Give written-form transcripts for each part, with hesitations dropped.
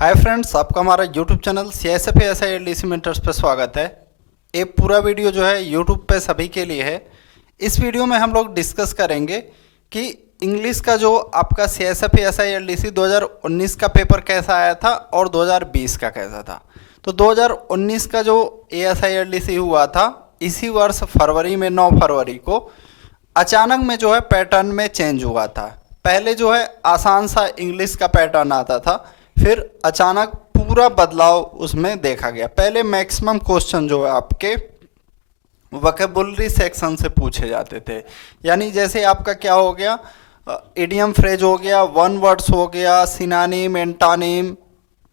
Hi friends, आपका हमारा YouTube channel CSF mentors पे स्वागत है। ये पूरा वीडियो जो है यूट्यूब पे सभी के लिए है। इस वीडियो में हम लोग डिस्कस करेंगे कि इंग्लिश का जो आपका CSF 2019 का पेपर कैसा आया था और 2020 का कैसा था। तो 2019 का जो ASILDC हुआ था इसी वर्ष फरवरी में 9 फरवरी को अचानक में जो है पैटर्न में चेंज हुआ था। पहले जो है आसान सा इंग्लिश का पैटर्न आता था, फिर अचानक पूरा बदलाव उसमें देखा गया। पहले मैक्सिमम क्वेश्चन जो है आपके वोकैबुलरी सेक्शन से पूछे जाते थे, यानी जैसे आपका क्या हो गया, इडियम फ्रेज हो गया, वन वर्ड्स हो गया, synonym, antonym,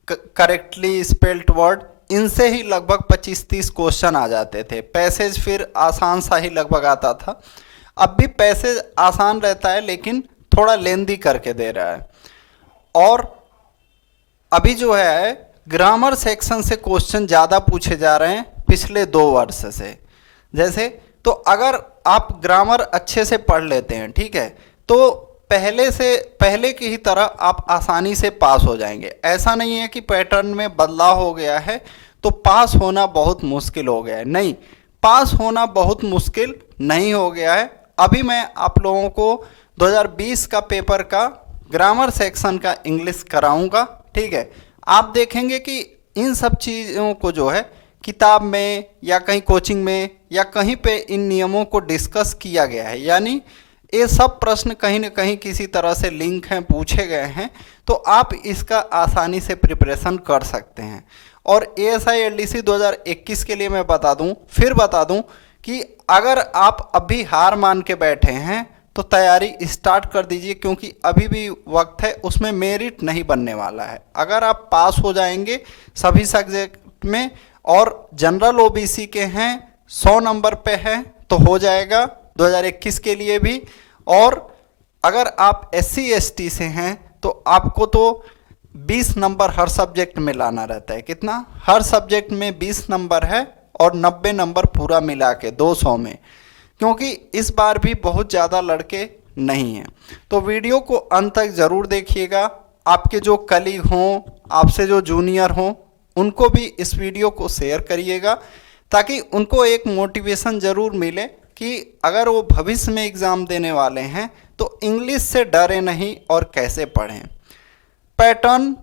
correctly spelled word, इनसे ही लगभग 25-30 क्वेश्चन आ जाते थे। पैसेज फिर आसान सा ही लगभग आता था। अब भी पैसेज आसान रहता है लेकिन थोड़ा लेंदी करके दे रहा है। और अभी जो है ग्रामर सेक्शन से क्वेश्चन ज़्यादा पूछे जा रहे हैं पिछले 2 वर्ष से। जैसे तो अगर आप ग्रामर अच्छे से पढ़ लेते हैं, ठीक है, तो पहले की ही तरह आप आसानी से पास हो जाएंगे। ऐसा नहीं है कि पैटर्न में बदलाव हो गया है तो पास होना बहुत मुश्किल हो गया है। नहीं, पास होना बहुत मुश्किल नहीं हो गया है। अभी मैं आप लोगों को 2020 का पेपर का ग्रामर सेक्शन का इंग्लिश कराऊंगा, ठीक है। आप देखेंगे कि इन सब चीज़ों को जो है किताब में या कहीं कोचिंग में या कहीं पे इन नियमों को डिस्कस किया गया है, यानी ये सब प्रश्न कहीं न कहीं किसी तरह से लिंक हैं, पूछे गए हैं, तो आप इसका आसानी से प्रिपरेशन कर सकते हैं। और ASILDC 2021 के लिए मैं फिर बता दूं कि अगर आप अभी हार मान के बैठे हैं तो तैयारी स्टार्ट कर दीजिए, क्योंकि अभी भी वक्त है, उसमें मेरिट नहीं बनने वाला है। अगर आप पास हो जाएंगे सभी सब्जेक्ट में और जनरल OBC के हैं, 100 नंबर पे है तो हो जाएगा 2021 के लिए भी। और अगर आप SC ST से हैं तो आपको तो 20 नंबर हर सब्जेक्ट में लाना रहता है। कितना? हर सब्जेक्ट में 20 नंबर है और 90 नंबर पूरा मिला के 200 में, क्योंकि इस बार भी बहुत ज़्यादा लड़के नहीं हैं। तो वीडियो को अंत तक ज़रूर देखिएगा। आपके जो कलीग हों, आपसे जो जूनियर हों, उनको भी इस वीडियो को शेयर करिएगा ताकि उनको एक मोटिवेशन ज़रूर मिले कि अगर वो भविष्य में एग्ज़ाम देने वाले हैं तो इंग्लिश से डरे नहीं और कैसे पढ़ें। पैटर्न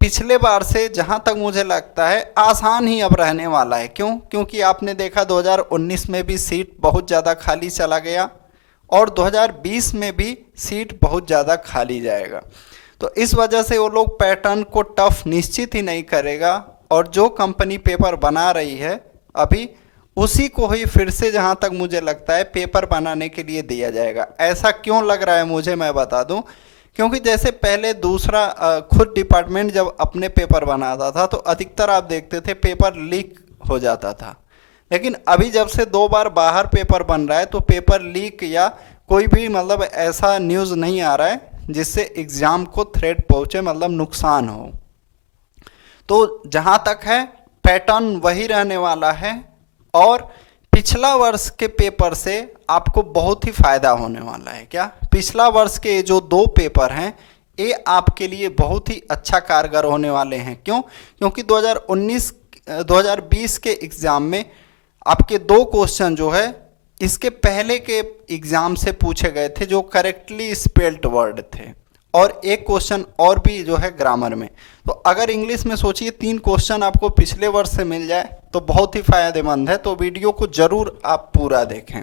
पिछले बार से जहां तक मुझे लगता है आसान ही अब रहने वाला है। क्यों? क्योंकि आपने देखा 2019 में भी सीट बहुत ज़्यादा खाली चला गया और 2020 में भी सीट बहुत ज़्यादा खाली जाएगा। तो इस वजह से वो लोग पैटर्न को टफ निश्चित ही नहीं करेगा और जो कंपनी पेपर बना रही है अभी उसी को ही फिर से जहां तक मुझे लगता है पेपर बनाने के लिए दिया जाएगा। ऐसा क्यों लग रहा है मुझे, मैं बता दूं, क्योंकि जैसे पहले दूसरा खुद डिपार्टमेंट जब अपने पेपर बनाता था तो अधिकतर आप देखते थे पेपर लीक हो जाता था, लेकिन अभी जब से 2 बार बाहर पेपर बन रहा है तो पेपर लीक या कोई भी मतलब ऐसा न्यूज़ नहीं आ रहा है जिससे एग्ज़ाम को थ्रेट पहुँचे, मतलब नुकसान हो। तो जहाँ तक है पैटर्न वही रहने वाला है और पिछला वर्ष के पेपर से आपको बहुत ही फ़ायदा होने वाला है। क्या? पिछला वर्ष के जो 2 पेपर हैं ये आपके लिए बहुत ही अच्छा कारगर होने वाले हैं। क्यों? क्योंकि 2020 के एग्ज़ाम में आपके 2 क्वेश्चन जो है इसके पहले के एग्ज़ाम से पूछे गए थे जो करेक्टली स्पेल्ड वर्ड थे, और एक क्वेश्चन और भी जो है ग्रामर में। तो अगर इंग्लिश में सोचिए 3 क्वेश्चन आपको पिछले वर्ष से मिल जाए तो बहुत ही फ़ायदेमंद है। तो वीडियो को ज़रूर आप पूरा देखें।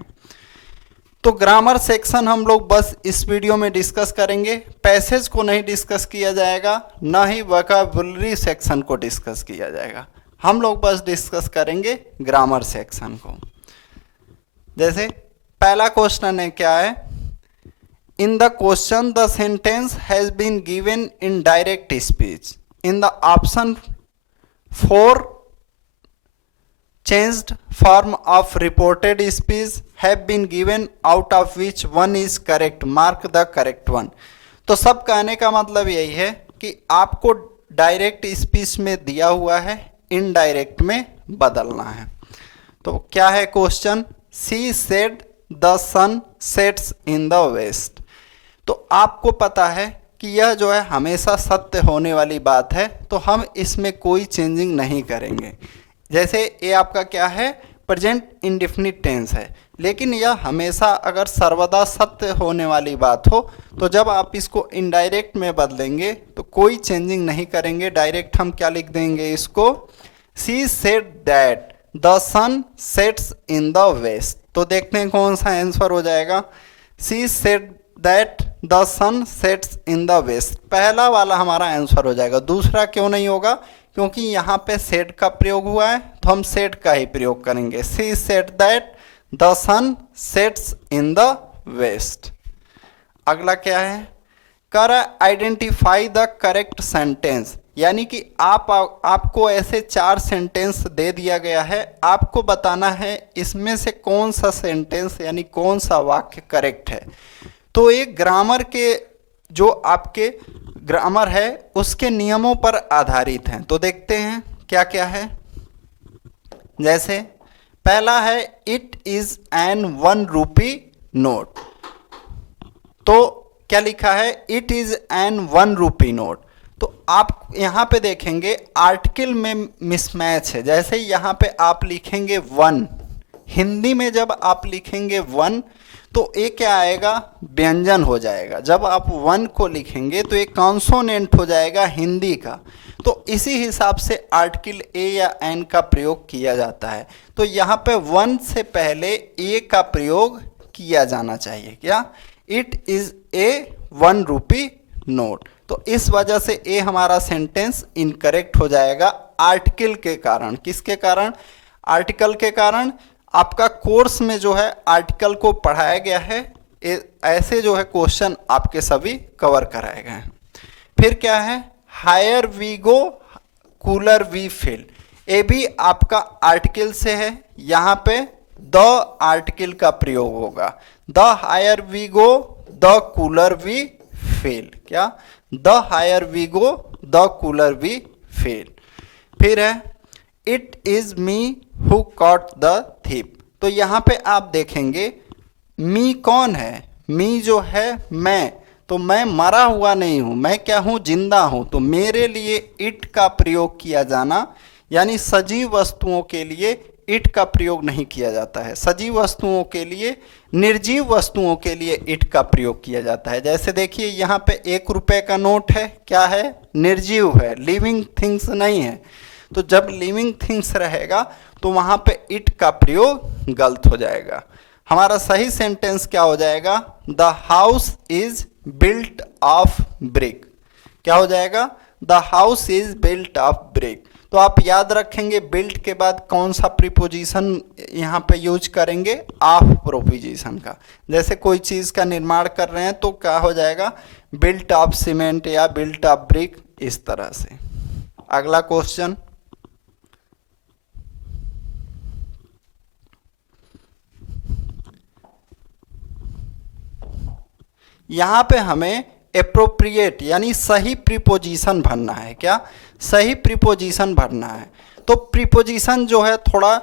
तो ग्रामर सेक्शन हम लोग बस इस वीडियो में डिस्कस करेंगे, पैसेज को नहीं डिस्कस किया जाएगा, ना ही वोकैबुलरी सेक्शन को डिस्कस किया जाएगा। हम लोग बस डिस्कस करेंगे ग्रामर सेक्शन को। जैसे पहला क्वेश्चन है, क्या है? In the question, the sentence has been given in direct speech. In the option 4, changed form of reported speech have been given, out of which one is correct. Mark the correct one. तो सब कहने का मतलब यही है कि आपको direct speech में दिया हुआ है, इनडायरेक्ट में बदलना है। तो क्या है question? She said the sun sets in the west. तो आपको पता है कि यह जो है हमेशा सत्य होने वाली बात है, तो हम इसमें कोई चेंजिंग नहीं करेंगे। जैसे ये आपका क्या है, प्रेजेंट इंडेफिनिट टेंस है, लेकिन यह हमेशा अगर सर्वदा सत्य होने वाली बात हो तो जब आप इसको इनडायरेक्ट में बदलेंगे तो कोई चेंजिंग नहीं करेंगे। डायरेक्ट हम क्या लिख देंगे इसको, she said that the sun sets in the west. तो देखते हैं कौन सा आंसर हो जाएगा। She said that the sun sets in the west, पहला वाला हमारा आंसर हो जाएगा। दूसरा क्यों नहीं होगा, क्योंकि यहाँ पे सेड का प्रयोग हुआ है तो हम सेड का ही प्रयोग करेंगे। She said that the sun sets in the west. अगला क्या है, कर आइडेंटिफाई द करेक्ट सेंटेंस, यानी कि आपको ऐसे 4 सेंटेंस दे दिया गया है, आपको बताना है इसमें से कौन सा सेंटेंस यानी कौन सा वाक्य करेक्ट है। तो एक ग्रामर के जो आपके ग्रामर है उसके नियमों पर आधारित हैं। तो देखते हैं क्या क्या है। जैसे पहला है it is an 1 rupee note. तो क्या लिखा है, it is an 1 rupee note. तो आप यहाँ पे देखेंगे आर्टिकल में मिसमैच है। जैसे यहाँ पे आप लिखेंगे 1, हिंदी में जब आप लिखेंगे 1 तो ये क्या आएगा, व्यंजन हो जाएगा। जब आप 1 को लिखेंगे तो ये कॉन्सोनेंट हो जाएगा हिंदी का। तो इसी हिसाब से आर्टिकल ए या एन का प्रयोग किया जाता है। तो यहाँ पे 1 से पहले ए का प्रयोग किया जाना चाहिए। क्या, it is a 1 rupee note. तो इस वजह से ए हमारा सेंटेंस इनकरेक्ट हो जाएगा आर्टिकल के कारण। किसके कारण, आर्टिकल के कारण। आपका कोर्स में जो है आर्टिकल को पढ़ाया गया है, ऐसे जो है क्वेश्चन आपके सभी कवर कराए गए हैं। फिर क्या है, higher we go cooler we feel, ये भी आपका आर्टिकल से है। यहाँ पे द आर्टिकल का प्रयोग होगा। The higher we go the cooler we feel. क्या, the higher we go the cooler we feel. फिर है it is me who caught the thief. तो यहाँ पे आप देखेंगे मी कौन है, मी जो है मैं, तो मैं मरा हुआ नहीं हूँ, मैं क्या हूँ, जिंदा हूँ। तो मेरे लिए इट का प्रयोग किया जाना, यानी सजीव वस्तुओं के लिए इट का प्रयोग नहीं किया जाता है। सजीव वस्तुओं के लिए, निर्जीव वस्तुओं के लिए इट का प्रयोग किया जाता है। जैसे देखिए यहाँ पे 1 रुपए का नोट है, क्या है, निर्जीव है, लिविंग थिंग्स नहीं है। तो जब लिविंग थिंग्स रहेगा तो वहाँ पे इट का प्रयोग गलत हो जाएगा। हमारा सही सेंटेंस क्या हो जाएगा, the house is built of brick. क्या हो जाएगा, the house is built of brick. तो आप याद रखेंगे बिल्ट के बाद कौन सा प्रीपोजिशन यहाँ पे यूज करेंगे, ऑफ प्रीपोजिशन का। जैसे कोई चीज़ का निर्माण कर रहे हैं तो क्या हो जाएगा, बिल्ट ऑफ सीमेंट या बिल्ट ऑफ ब्रिक, इस तरह से। अगला क्वेश्चन, यहाँ पे हमें एप्रोप्रिएट यानी सही प्रीपोजिशन भरना है। क्या, सही प्रीपोजिशन भरना है। तो प्रीपोजिशन जो है थोड़ा,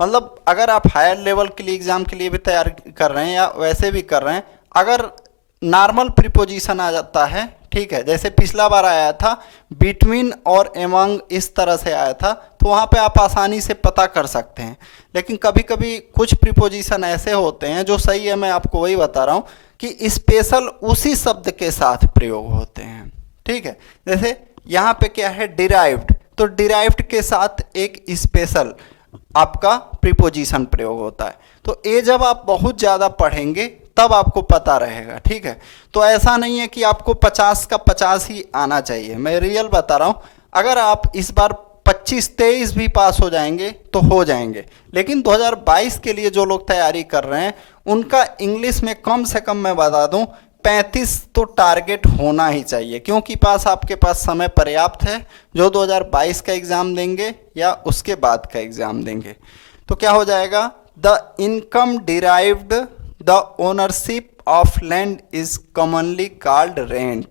मतलब अगर आप हायर लेवल के लिए एग्जाम के लिए भी तैयार कर रहे हैं या वैसे भी कर रहे हैं, अगर नॉर्मल प्रीपोजिशन आ जाता है, ठीक है, जैसे पिछला बार आया था बिटवीन और एमंग, इस तरह से आया था, तो वहाँ पे आप आसानी से पता कर सकते हैं। लेकिन कभी कभी कुछ प्रीपोजिशन ऐसे होते हैं जो सही है, मैं आपको वही बता रहा हूँ कि स्पेशल उसी शब्द के साथ प्रयोग होते हैं। ठीक है, जैसे यहाँ पे क्या है, डिराइव्ड, तो डिराइव्ड के साथ एक स्पेशल आपका प्रीपोजिशन प्रयोग होता है। तो ये जब आप बहुत ज़्यादा पढ़ेंगे तब आपको पता रहेगा। ठीक है, तो ऐसा नहीं है कि आपको 50 का 50 ही आना चाहिए, मैं रियल बता रहा हूँ। अगर आप इस बार 25-23 भी पास हो जाएंगे तो हो जाएंगे, लेकिन 2022 के लिए जो लोग तैयारी कर रहे हैं उनका इंग्लिश में कम से कम मैं बता दूं 35 तो टारगेट होना ही चाहिए, क्योंकि आपके पास समय पर्याप्त है जो 2022 का एग्ज़ाम देंगे या उसके बाद का एग्ज़ाम देंगे। तो क्या हो जाएगा, the income derived the ownership of land is commonly called rent.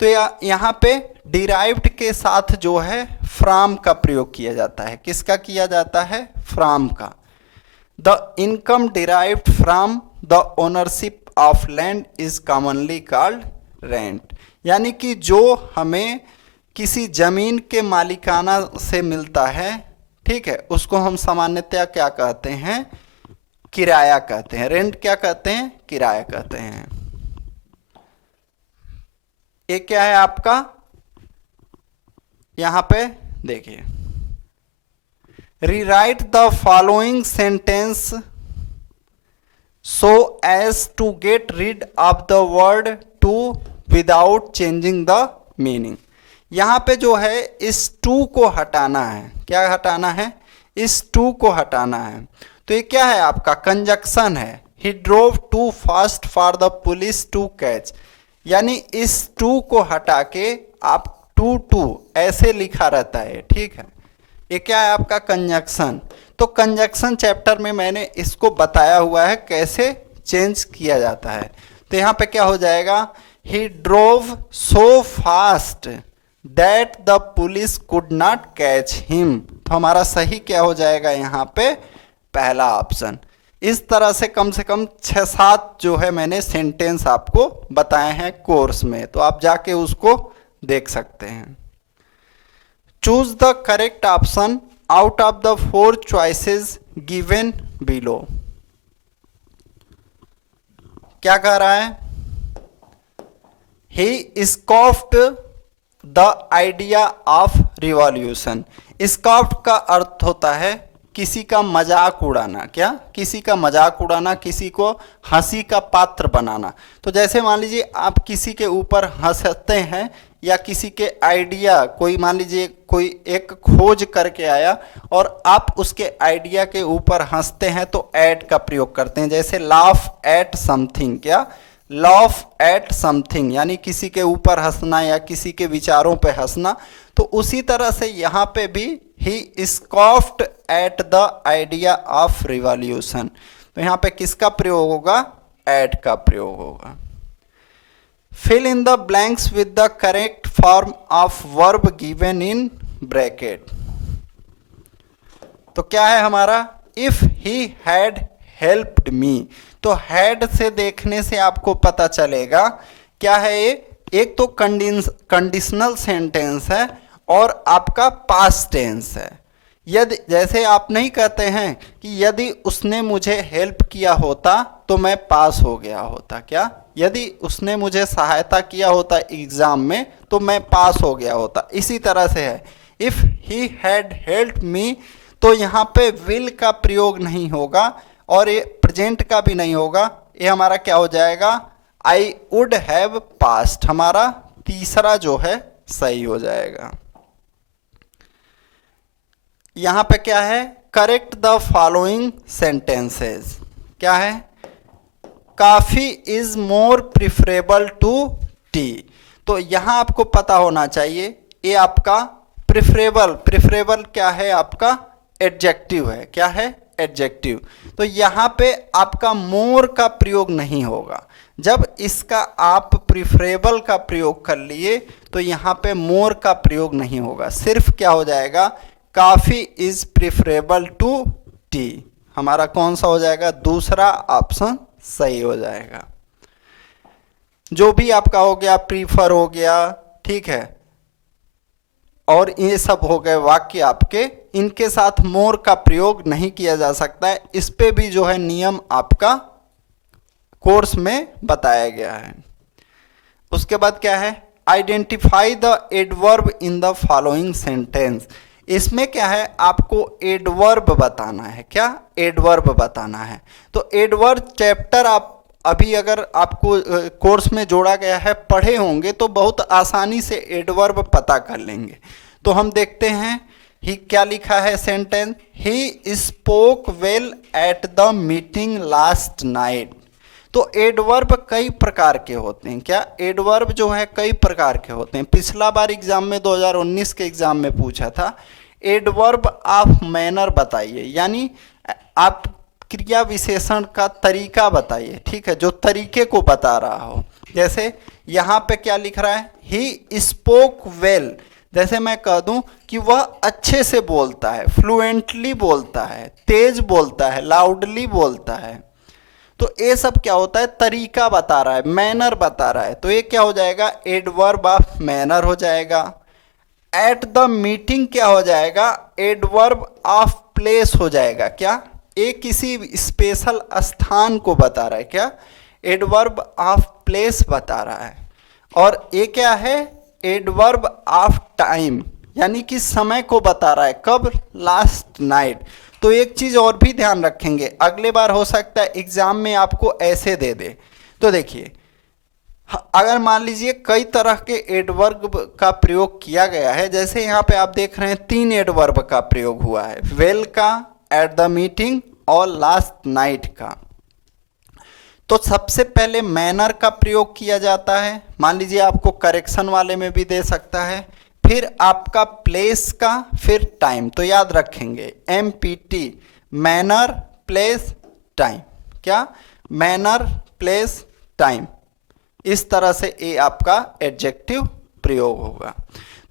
तो यहाँ पे डिराइव्ड के साथ जो है फ्रॉम का प्रयोग किया जाता है। किसका किया जाता है, फ्रॉम का। The income derived from the ownership of land is commonly called rent. यानी कि जो हमें किसी जमीन के मालिकाना से मिलता है, ठीक है, उसको हम सामान्यतया क्या कहते हैं? किराया कहते हैं। रेंट क्या कहते हैं? किराया कहते हैं। ये क्या है आपका? यहां पे देखिए, rewrite the following sentence so as to get rid of the word too without changing the meaning. यहां पे जो है इस टू को हटाना है। क्या हटाना है? इस टू को हटाना है। तो ये क्या है आपका? कंजक्शन है। He drove too fast for the police to catch, यानी इस टू को हटा के आप टू टू ऐसे लिखा रहता है, ठीक है। ये क्या है आपका? कंजक्शन। तो कंजक्शन चैप्टर में मैंने इसको बताया हुआ है कैसे चेंज किया जाता है। तो यहाँ पे क्या हो जाएगा? He drove so fast that the police could not catch him. तो हमारा सही क्या हो जाएगा यहाँ पे? पहला ऑप्शन। इस तरह से कम 6-7 जो है मैंने सेंटेंस आपको बताए हैं कोर्स में, तो आप जाके उसको देख सकते हैं। Choose the correct option out of the 4 choices given below. क्या कह रहा है? ही स्कॉफ्ड द आइडिया ऑफ रिवॉल्यूशन। स्कॉफ्ड का अर्थ होता है किसी का मजाक उड़ाना। क्या? किसी का मजाक उड़ाना, किसी को हंसी का पात्र बनाना। तो जैसे मान लीजिए आप किसी के ऊपर हंसते हैं, या किसी के आइडिया, कोई मान लीजिए कोई एक खोज करके आया और आप उसके आइडिया के ऊपर हंसते हैं, तो एट का प्रयोग करते हैं। जैसे लाफ एट समथिंग। क्या? लाफ एट समथिंग, यानी किसी के ऊपर हंसना या किसी के विचारों पे हंसना। तो उसी तरह से यहाँ पे भी he scoffed at the idea of revolution. तो यहाँ पे किसका प्रयोग होगा? एट का प्रयोग होगा। Fill in the blanks with the correct form of verb given in bracket. तो क्या है हमारा? If he had helped me. तो हैड से देखने से आपको पता चलेगा क्या है ये? एक तो कंडीशनल सेंटेंस है और आपका पास्ट टेंस है। यदि, जैसे आप नहीं कहते हैं कि यदि उसने मुझे हेल्प किया होता तो मैं पास हो गया होता। क्या? यदि उसने मुझे सहायता किया होता एग्जाम में तो मैं पास हो गया होता। इसी तरह से है, if he had helped me, तो यहाँ पे विल का प्रयोग नहीं होगा और ये प्रेजेंट का भी नहीं होगा। ये हमारा क्या हो जाएगा? I would have past. हमारा तीसरा जो है सही हो जाएगा। यहां पे क्या है? Correct the following sentences. क्या है? Coffee is more preferable to tea. तो यहां आपको पता होना चाहिए, ये आपका प्रिफरेबल क्या है? आपका एडजेक्टिव है। क्या है? एडजेक्टिव। तो यहाँ पे आपका मोर का प्रयोग नहीं होगा। जब इसका आप प्रिफरेबल का प्रयोग कर लिए तो यहाँ पे मोर का प्रयोग नहीं होगा। सिर्फ क्या हो जाएगा? Coffee is preferable to tea. हमारा कौन सा हो जाएगा? दूसरा ऑप्शन सही हो जाएगा। जो भी आपका हो गया, प्रीफर हो गया, ठीक है, और ये सब हो गए वाक्य आपके, इनके साथ मोर का प्रयोग नहीं किया जा सकता है। इस पे भी जो है नियम आपका कोर्स में बताया गया है। उसके बाद क्या है? Identify the adverb in the following sentence. इसमें क्या है? आपको एडवर्ब बताना है। क्या? एडवर्ब बताना है। तो एडवर्ब चैप्टर आप अभी अगर आपको कोर्स में जोड़ा गया है, पढ़े होंगे तो बहुत आसानी से एडवर्ब पता कर लेंगे। तो हम देखते हैं ही क्या लिखा है sentence. He spoke well at the meeting last night. तो एडवर्ब कई प्रकार के होते हैं। क्या? एडवर्ब जो है कई प्रकार के होते हैं। पिछला बार एग्जाम में 2019 के एग्जाम में पूछा था, एडवर्ब ऑफ मैनर बताइए, यानी आप क्रिया विशेषण का तरीका बताइए। ठीक है, जो तरीके को बता रहा हो। जैसे यहाँ पे क्या लिख रहा है? He spoke well. जैसे मैं कह दूं कि वह अच्छे से बोलता है, फ्लुएंटली बोलता है, तेज बोलता है, लाउडली बोलता है। तो ये सब क्या होता है, तरीका बता रहा है, मैनर बता रहा है। तो ये क्या हो जाएगा, एडवर्ब ऑफ मैनर हो जाएगा। एट द मीटिंग क्या हो जाएगा, एडवर्ब ऑफ प्लेस हो जाएगा। क्या, ये किसी स्पेशल स्थान को बता रहा है, क्या एडवर्ब ऑफ प्लेस बता रहा है। और ये क्या है, एडवर्ब ऑफ टाइम, यानी कि समय को बता रहा है, कब, लास्ट नाइट। तो एक चीज और भी ध्यान रखेंगे, अगले बार हो सकता है एग्जाम में आपको ऐसे दे दे। तो देखिए, अगर मान लीजिए कई तरह के एडवर्ब का प्रयोग किया गया है, जैसे यहाँ पे आप देख रहे हैं 3 एडवर्ब का प्रयोग हुआ है, वेल का, एट द मीटिंग और लास्ट नाइट का। तो सबसे पहले मैनर का प्रयोग किया जाता है, मान लीजिए आपको करेक्शन वाले में भी दे सकता है, फिर आपका प्लेस का, फिर टाइम। तो याद रखेंगे MPT, मैनर प्लेस टाइम। क्या, मैनर प्लेस टाइम, इस तरह से ये आपका एडजेक्टिव प्रयोग होगा।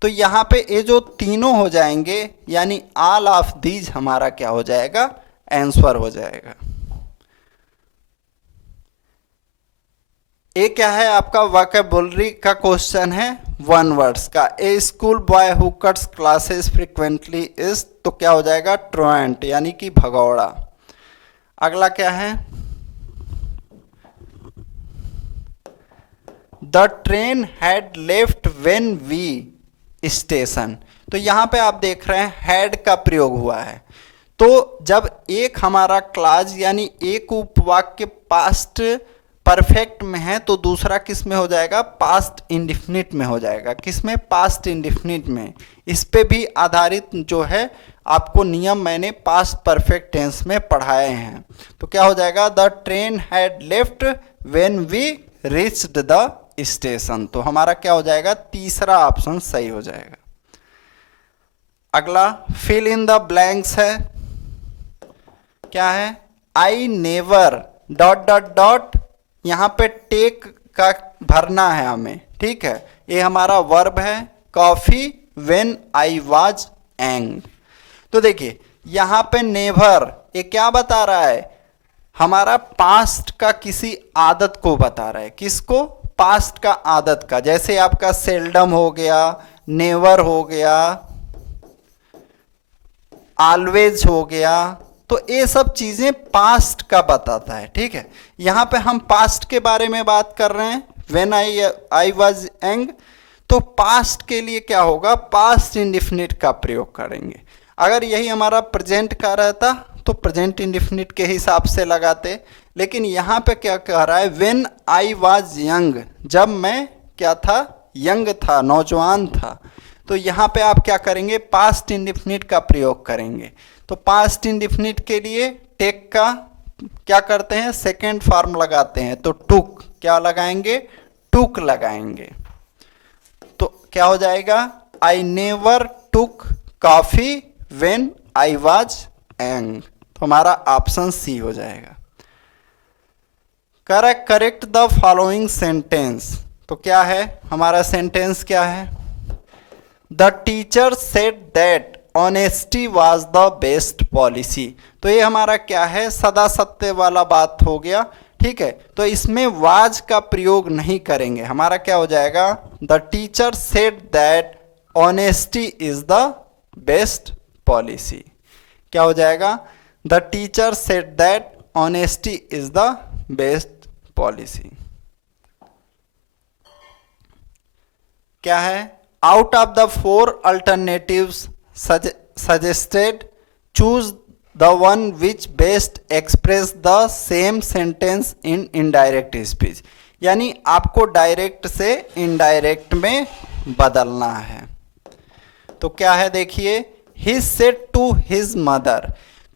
तो यहाँ पे ये जो तीनों हो जाएंगे, यानी ऑल ऑफ दीज हमारा क्या हो जाएगा, आंसर हो जाएगा। ये क्या है, आपका वोकैबुलरी का क्वेश्चन है, 1 वर्ड्स का। A school boy who cuts classes frequently is, तो क्या हो जाएगा, ट्रुएंट, यानी कि भगौड़ा। अगला क्या है, the train had left when we station. तो यहाँ पे आप देख रहे हैं हैड का प्रयोग हुआ है। तो जब एक हमारा क्लॉज यानी एक उपवाक्य पास्ट परफेक्ट में है, तो दूसरा किस में हो जाएगा, पास्ट इंडिफिनिट में हो जाएगा। किस में, पास्ट इंडिफिनिट में। इस पे भी आधारित जो है आपको नियम मैंने पास्ट परफेक्ट टेंस में पढ़ाए हैं। तो क्या हो जाएगा, the train had left when we reached the station. तो हमारा क्या हो जाएगा, तीसरा ऑप्शन सही हो जाएगा। अगला फिल इन द ब्लैंक्स है, क्या है, I never dot dot dot, यहाँ पे टेक का भरना है हमें, ठीक है। ये हमारा वर्ब है, कॉफी व्हेन आई वाज एंग। तो देखिए यहाँ पे नेवर, ये क्या बता रहा है, हमारा पास्ट का किसी आदत को बता रहा है। किसको, पास्ट का आदत का। जैसे आपका सेल्डम हो गया, नेवर हो गया, ऑलवेज हो गया। तो ये सब चीजें पास्ट का बताता है, ठीक है। यहाँ पे हम पास्ट के बारे में बात कर रहे हैं, व्हेन आई वाज यंग। तो पास्ट के लिए क्या होगा, पास्ट इंडिफिनिट का प्रयोग करेंगे। अगर यही हमारा प्रेजेंट का रहता तो प्रेजेंट इंडिफिनिट के हिसाब से लगाते, लेकिन यहाँ पे क्या कह रहा है, व्हेन आई वाज यंग, जब मैं क्या था, यंग था, नौजवान था। तो यहाँ पे आप क्या करेंगे, पास्ट इंडिफिनिट का प्रयोग करेंगे। तो पास्ट इंडिफिनिट के लिए टेक का क्या करते हैं, सेकेंड फॉर्म लगाते हैं। तो टुक क्या लगाएंगे, टुक लगाएंगे। तो क्या हो जाएगा, I never took coffee when I was young. तो हमारा ऑप्शन सी हो जाएगा। Correct the following sentence. तो क्या है हमारा सेंटेंस, क्या है, the teacher said that honesty was the best policy. तो ये हमारा क्या है, सदा सत्य वाला बात हो गया, ठीक है। तो इसमें वाज का प्रयोग नहीं करेंगे, हमारा क्या हो जाएगा, the teacher said that honesty is the best policy. क्या हो जाएगा, the teacher said that honesty is the best policy. क्या है, out of the 4 alternatives suggested, choose the one which best express the same sentence in indirect speech। यानी आपको direct से indirect में बदलना है। तो क्या है, देखिए, he said to his mother।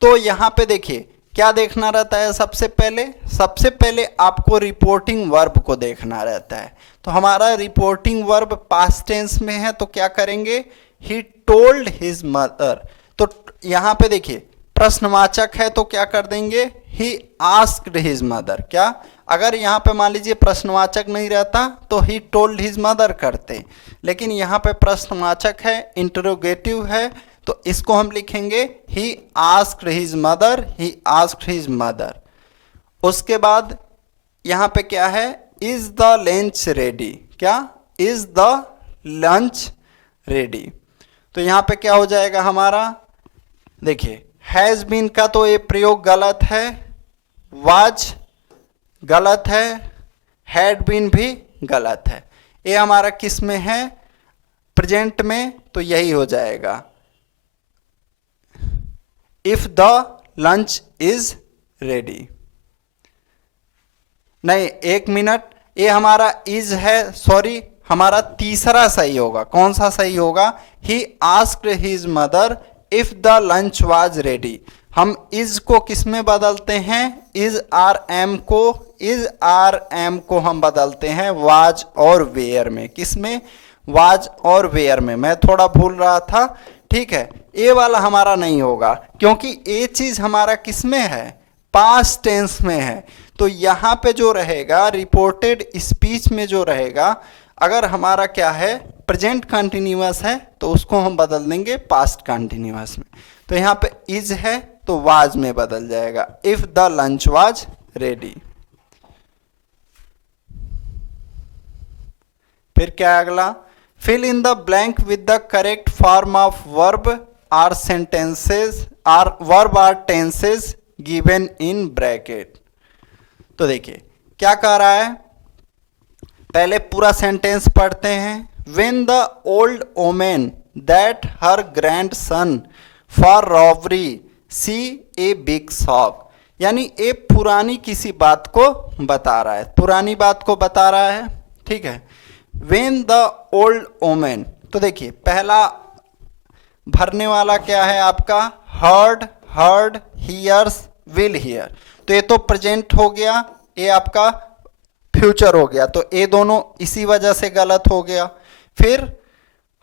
तो यहाँ पे देखिए क्या देखना रहता है, सबसे पहले आपको रिपोर्टिंग वर्ब को देखना रहता है। तो हमारा रिपोर्टिंग वर्ब पास्ट टेंस में है, तो क्या करेंगे, ही टोल्ड हिज मदर। तो यहाँ पे देखिए प्रश्नवाचक है, तो क्या कर देंगे, ही आस्क्ड हिज मदर। क्या, अगर यहाँ पे मान लीजिए प्रश्नवाचक नहीं रहता तो ही टोल्ड हिज मदर करते, लेकिन यहाँ पे प्रश्नवाचक है, इंटरोगेटिव है, तो इसको हम लिखेंगे he asked his mother, he asked his mother. उसके बाद यहाँ पे क्या है, इज द लंच रेडी, क्या, इज द लंच रेडी। तो यहाँ पे क्या हो जाएगा हमारा, देखिए हैज बीन का तो ये प्रयोग गलत है, वाज गलत है, हैड बीन भी गलत है। ये हमारा किस में है, प्रेजेंट में, तो यही हो जाएगा if the lunch is ready. नहीं, एक मिनट, ये हमारा इज है, सॉरी, हमारा तीसरा सही होगा। कौन सा सही होगा, he asked his mother if the lunch was ready. हम इज को किस में बदलते हैं, इज आर एम को, इज आर एम को हम बदलते हैं वाज और वेयर में। किस में, वाज और वेयर में। मैं थोड़ा भूल रहा था, ठीक है। ये वाला हमारा नहीं होगा क्योंकि ये चीज हमारा किस में है, पास्ट टेंस में है। तो यहाँ पे जो रहेगा रिपोर्टेड स्पीच में जो रहेगा, अगर हमारा क्या है प्रेजेंट कंटिन्यूअस है तो उसको हम बदल देंगे पास्ट कंटिन्यूअस में। तो यहाँ पे इज है तो वाज में बदल जाएगा, if the lunch was ready. फिर क्या अगला, fill in the blank with the correct form of verb or sentences or verb or tenses given in bracket. तो देखिए क्या कह रहा है, पहले पूरा सेंटेंस पढ़ते हैं। When the old woman that her grandson for robbery she a big shock, यानी ये पुरानी किसी बात को बता रहा है, पुरानी बात को बता रहा है, ठीक है। व्हेन द ओल्ड ओमेन, तो देखिए पहला भरने वाला क्या है आपका, heard, heard, hears, will hear. तो ये तो प्रेजेंट हो गया, ये आपका फ्यूचर हो गया, तो ये दोनों इसी वजह से गलत हो गया। फिर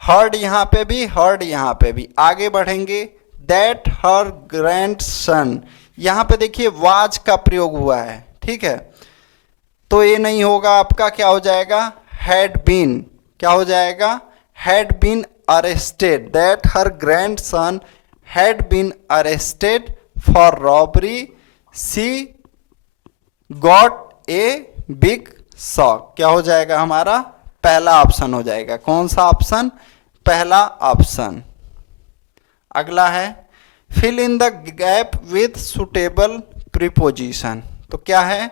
हर्ड यहाँ पे भी, हर्ड यहाँ पे भी। आगे बढ़ेंगे, दैट हर ग्रैंडसन, यहाँ पे देखिए वाज का प्रयोग हुआ है, ठीक है। तो ये नहीं होगा आपका, क्या हो जाएगा, हैड बीन, क्या हो जाएगा, had been arrested, that her grandson had been arrested for robbery she got a big shock. क्या हो जाएगा हमारा, पहला ऑप्शन हो जाएगा। कौन सा ऑप्शन, पहला ऑप्शन। अगला है, fill in the gap with suitable preposition. तो क्या है,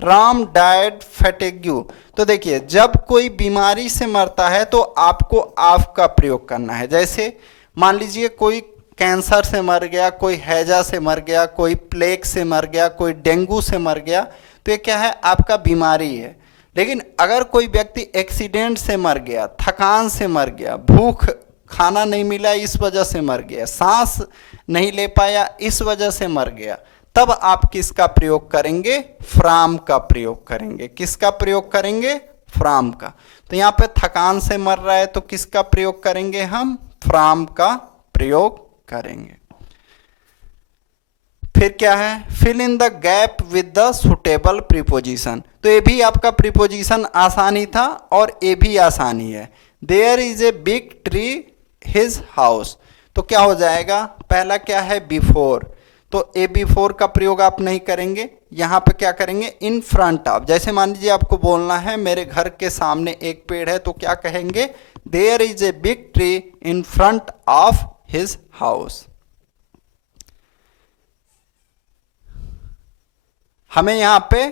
राम डाइड फैटिग्यू। तो देखिए जब कोई बीमारी से मरता है तो आपको ऑफ का प्रयोग करना है। जैसे मान लीजिए कोई कैंसर से मर गया, कोई हैजा से मर गया, कोई प्लेग से मर गया, कोई डेंगू से मर गया, तो ये क्या है, आपका बीमारी है। लेकिन अगर कोई व्यक्ति एक्सीडेंट से मर गया, थकान से मर गया, भूख, खाना नहीं मिला इस वजह से मर गया, सांस नहीं ले पाया इस वजह से मर गया, तब आप किसका प्रयोग करेंगे, फ्रॉम का प्रयोग करेंगे। किसका प्रयोग करेंगे, फ्रॉम का। तो यहाँ पे थकान से मर रहा है तो किसका प्रयोग करेंगे हम, फ्रॉम का प्रयोग करेंगे। फिर क्या है, fill in the gap with the suitable preposition. तो ये भी आपका प्रीपोजिशन आसानी था और ये भी आसानी है। There is a big tree his house. तो क्या हो जाएगा, पहला क्या है, बिफोर। तो ए बिफोर का प्रयोग आप नहीं करेंगे, यहाँ पे क्या करेंगे, इन फ्रंट ऑफ। जैसे मान लीजिए आपको बोलना है मेरे घर के सामने एक पेड़ है, तो क्या कहेंगे, there is a big tree in front of his house. हमें यहाँ पे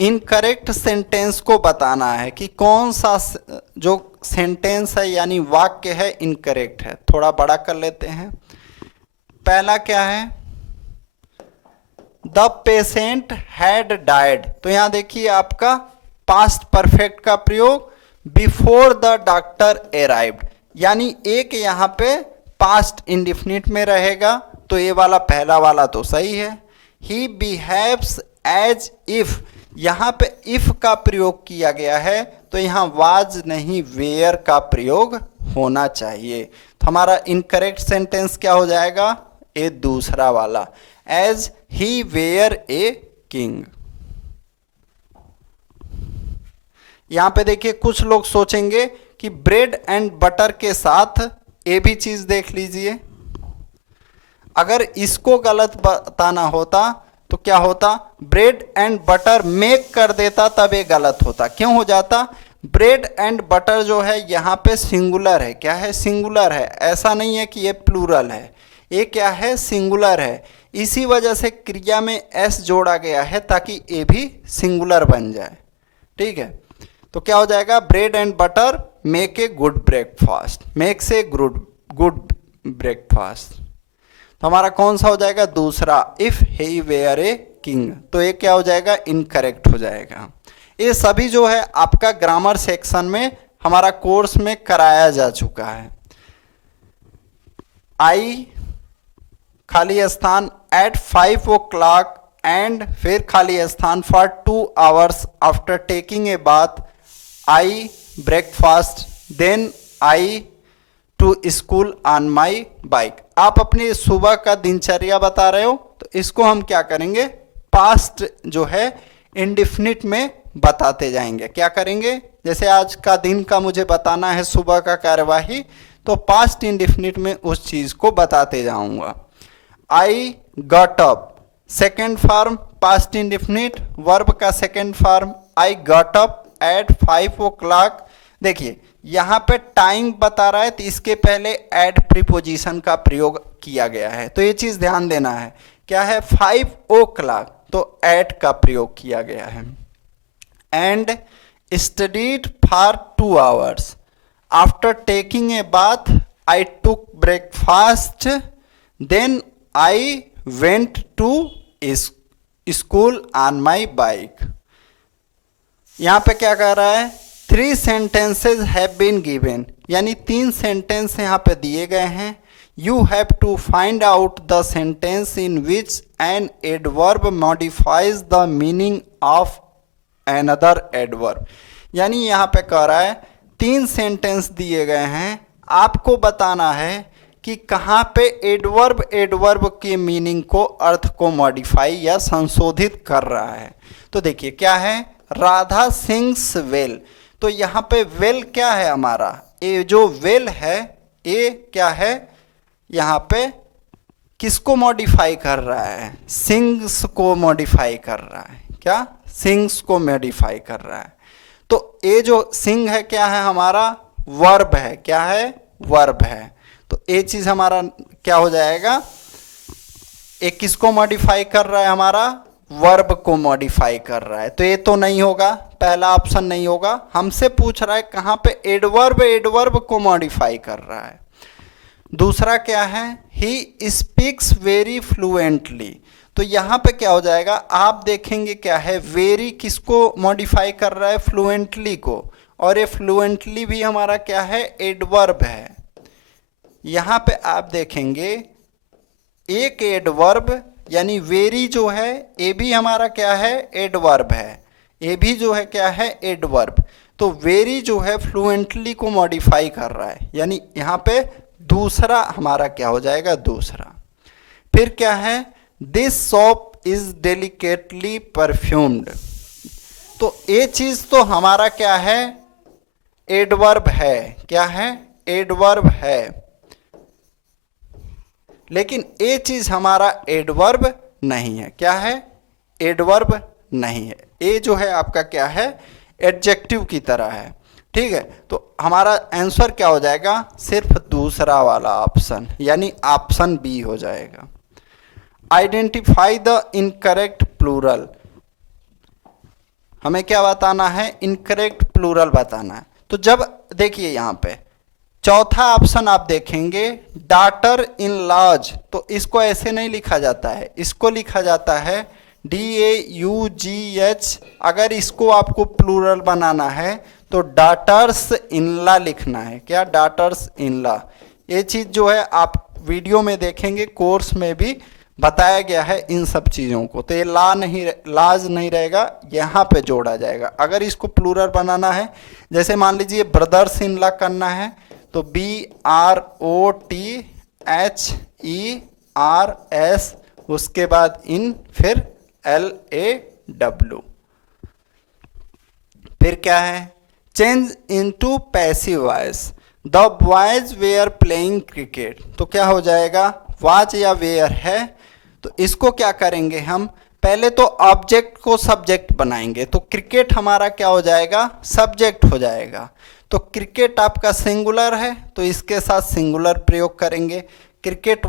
इनकरेक्ट सेंटेंस को बताना है कि कौन सा जो सेंटेंस है यानी वाक्य है इनकरेक्ट है। थोड़ा बड़ा कर लेते हैं। पहला क्या है, द पेशेंट हैड डाइड। तो यहां देखिए आपका पास्ट परफेक्ट का प्रयोग, बिफोर द डॉक्टर अराइव्ड, यानी एक यहां पे पास्ट इंडिफिनिट में रहेगा। तो ये वाला पहला वाला तो सही है। ही बिहेव्स एज इफ, यहाँ पे इफ का प्रयोग किया गया है तो यहाँ वाज नहीं वेयर का प्रयोग होना चाहिए। तो हमारा इनकरेक्ट सेंटेंस क्या हो जाएगा, ए दूसरा वाला, as he were a king. यहाँ पे देखिए कुछ लोग सोचेंगे कि ब्रेड एंड बटर के साथ ये भी चीज देख लीजिए। अगर इसको गलत बताना होता तो क्या होता, ब्रेड एंड बटर मेक कर देता तब ये गलत होता। क्यों हो जाता, ब्रेड एंड बटर जो है यहाँ पे सिंगुलर है, क्या है, सिंगुलर है, ऐसा नहीं है कि ये प्लूरल है, ये क्या है, सिंगुलर है। इसी वजह से क्रिया में एस जोड़ा गया है ताकि ये भी सिंगुलर बन जाए। ठीक है, तो क्या हो जाएगा, bread and butter make a good breakfast, make से गुड ब्रेकफास्ट। तो हमारा कौन सा हो जाएगा, दूसरा, if he were a king. तो ये क्या हो जाएगा, इनकरेक्ट हो जाएगा। ये सभी जो है आपका ग्रामर सेक्शन में हमारा कोर्स में कराया जा चुका है। आई खाली स्थान एट 5 o'clock एंड फिर खाली स्थान for 2 hours after taking a bath, I breakfast, then I to school on my bike. आप अपनी सुबह का दिनचर्या बता रहे हो, तो इसको हम क्या करेंगे, पास्ट जो है इंडेफिनिट में बताते जाएंगे। क्या करेंगे, जैसे आज का दिन का मुझे बताना है सुबह का कार्यवाही, तो पास्ट इंडेफिनिट में उस चीज को बताते जाऊंगा। I got up, second form past indefinite, verb का second form I got up at 5 o'clock। देखिए यहाँ पे टाइम बता रहा है तो इसके पहले एट प्रीपोजिशन का प्रयोग किया गया है, तो ये चीज ध्यान देना है। क्या है, 5 o'clock, तो एट का प्रयोग किया गया है। And studied for 2 hours after taking a bath, I took breakfast, then I went to school on my bike. यहां पे क्या कह रहा है, 3 sentences have been given, यानी 3 सेंटेंस यहां पे दिए गए हैं। You have to find out the sentence in which an adverb modifies the meaning of another adverb। यानी यहां पे कह रहा है 3 सेंटेंस दिए गए हैं, आपको बताना है कि कहाँ पे एडवर्ब के मीनिंग को, अर्थ को मॉडिफाई या संशोधित कर रहा है। तो देखिए क्या है, राधा सिंग्स वेल, तो यहाँ पे वेल क्या है हमारा, ये जो वेल है ये क्या है, यहाँ पे किसको मॉडिफाई कर रहा है, सिंग्स को मॉडिफाई कर रहा है। क्या, सिंग्स को मॉडिफाई कर रहा है। तो ये जो सिंग है क्या है हमारा, वर्ब है, क्या है, वर्ब है। तो ये चीज हमारा क्या हो जाएगा, एक किसको मॉडिफाई कर रहा है, हमारा वर्ब को मॉडिफाई कर रहा है। तो ये तो नहीं होगा, पहला ऑप्शन नहीं होगा। हमसे पूछ रहा है कहां पे एडवर्ब को मॉडिफाई कर रहा है। दूसरा क्या है, ही स्पीक्स वेरी फ्लुएंटली, तो यहां पे क्या हो जाएगा, आप देखेंगे क्या है, वेरी किसको मॉडिफाई कर रहा है, फ्लुएंटली को, और ये फ्लुएंटली भी हमारा क्या है, एडवर्ब है। यहां पे आप देखेंगे एक एडवर्ब यानी वेरी जो है ये भी हमारा क्या है, एडवर्ब है, ये भी जो है क्या है, एडवर्ब। तो वेरी जो है फ्लुएंटली को मॉडिफाई कर रहा है, यानी यहाँ पे दूसरा हमारा क्या हो जाएगा, दूसरा। फिर क्या है, this soap is delicately perfumed, तो ये चीज तो हमारा क्या है, एडवर्ब है, क्या है, एडवर्ब है। लेकिन ये चीज हमारा एडवर्ब नहीं है, क्या है, एडवर्ब नहीं है। ये जो है आपका क्या है, एडजेक्टिव की तरह है। ठीक है, तो हमारा आंसर क्या हो जाएगा, सिर्फ दूसरा वाला ऑप्शन, यानी ऑप्शन बी हो जाएगा। आइडेंटिफाई द इनकरेक्ट प्लूरल, हमें क्या बताना है, इनकरेक्ट प्लूरल बताना है। तो जब देखिए यहाँ पे चौथा ऑप्शन आप देखेंगे डॉटर इन लॉज, तो इसको ऐसे नहीं लिखा जाता है, इसको लिखा जाता है DAUGH। अगर इसको आपको प्लूरल बनाना है तो डॉटर्स इन लॉ लिखना है, क्या, डॉटर्स इन लॉ। ये चीज जो है आप वीडियो में देखेंगे, कोर्स में भी बताया गया है इन सब चीज़ों को। तो ये लाज नहीं रहेगा, यहाँ पे जोड़ा जाएगा। अगर इसको प्लूरल बनाना है, जैसे मान लीजिए ब्रदर्स इन लॉ करना है, तो BROTHERS, उसके बाद इन, फिर LAW। फिर क्या है, change into passive voice, the boys were playing cricket, तो क्या हो जाएगा, वाज या वेयर है, तो इसको क्या करेंगे हम, पहले तो ऑब्जेक्ट को सब्जेक्ट बनाएंगे, तो क्रिकेट हमारा क्या हो जाएगा, सब्जेक्ट हो जाएगा। तो क्रिकेट आपका सिंगुलर है तो इसके साथ सिंगुलर प्रयोग करेंगे। क्रिकेट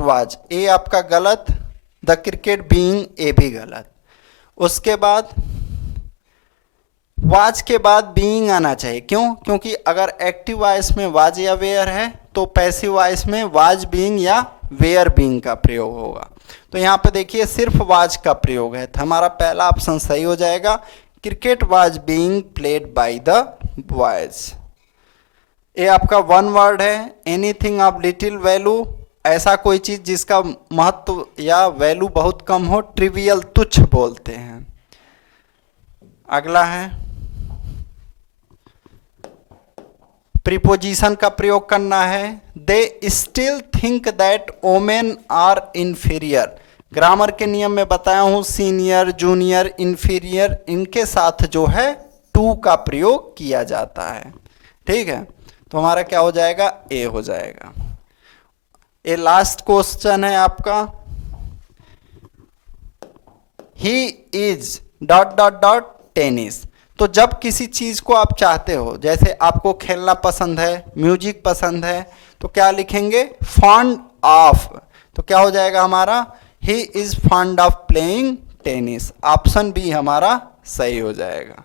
वाज, ए आपका गलत, द क्रिकेट बीइंग, ए भी गलत। उसके बाद वाज के बाद बीइंग आना चाहिए, क्यों? क्योंकि अगर एक्टिव वॉइस में वाज या वेयर है तो पैसिव वॉइस में वाज बीइंग या वेयर बीइंग का प्रयोग होगा। तो यहाँ पे देखिए सिर्फ वाज का प्रयोग है, तो हमारा पहला ऑप्शन सही हो जाएगा, cricket was being played by the boys. ये आपका वन वर्ड है, एनीथिंग ऑफ लिटिल वैल्यू, ऐसा कोई चीज जिसका महत्व या वैल्यू बहुत कम हो, ट्रिवियल, तुच्छ बोलते हैं। अगला है प्रीपोजिशन का प्रयोग करना है, they still think that women are inferior. Grammar के नियम में बताया हूं, सीनियर, जूनियर, इन्फीरियर, इनके साथ जो है टू का प्रयोग किया जाता है। ठीक है, तो हमारा क्या हो जाएगा, ए हो जाएगा। ये लास्ट क्वेश्चन है आपका, he is dot dot dot tennis. तो जब किसी चीज को आप चाहते हो, जैसे आपको खेलना पसंद है, म्यूजिक पसंद है, तो क्या लिखेंगे, फॉन्ड ऑफ। तो क्या हो जाएगा हमारा, he is fond of playing tennis. Option B हमारा सही हो जाएगा।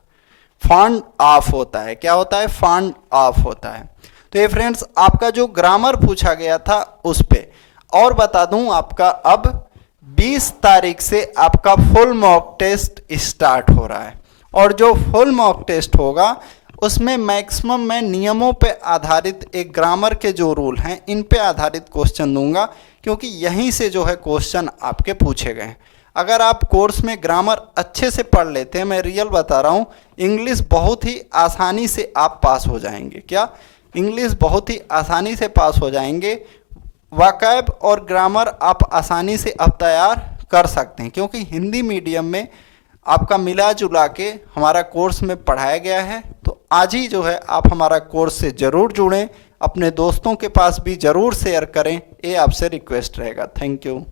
फॉन्ड ऑफ होता है, क्या होता है, फॉन्ड ऑफ होता है। तो ये फ्रेंड्स आपका जो ग्रामर पूछा गया था उस पे। और बता दूं आपका अब 20 तारीख से आपका फुल मॉक टेस्ट स्टार्ट हो रहा है, और जो फुल मॉक टेस्ट होगा उसमें मैक्सिमम मैं नियमों पे आधारित एक ग्रामर के जो रूल हैं इन पे आधारित क्वेश्चन दूंगा, क्योंकि यहीं से जो है क्वेश्चन आपके पूछे गए हैं। अगर आप कोर्स में ग्रामर अच्छे से पढ़ लेते हैं, मैं रियल बता रहा हूँ, इंग्लिश बहुत ही आसानी से आप पास हो जाएंगे। क्या, इंग्लिश बहुत ही आसानी से पास हो जाएंगे। वोकैब और ग्रामर आप आसानी से अब तैयार कर सकते हैं, क्योंकि हिंदी मीडियम में आपका मिला जुला के हमारा कोर्स में पढ़ाया गया है। तो आज ही जो है आप हमारा कोर्स से ज़रूर जुड़ें, अपने दोस्तों के पास भी ज़रूर शेयर करें, ये आपसे रिक्वेस्ट रहेगा। Thank you.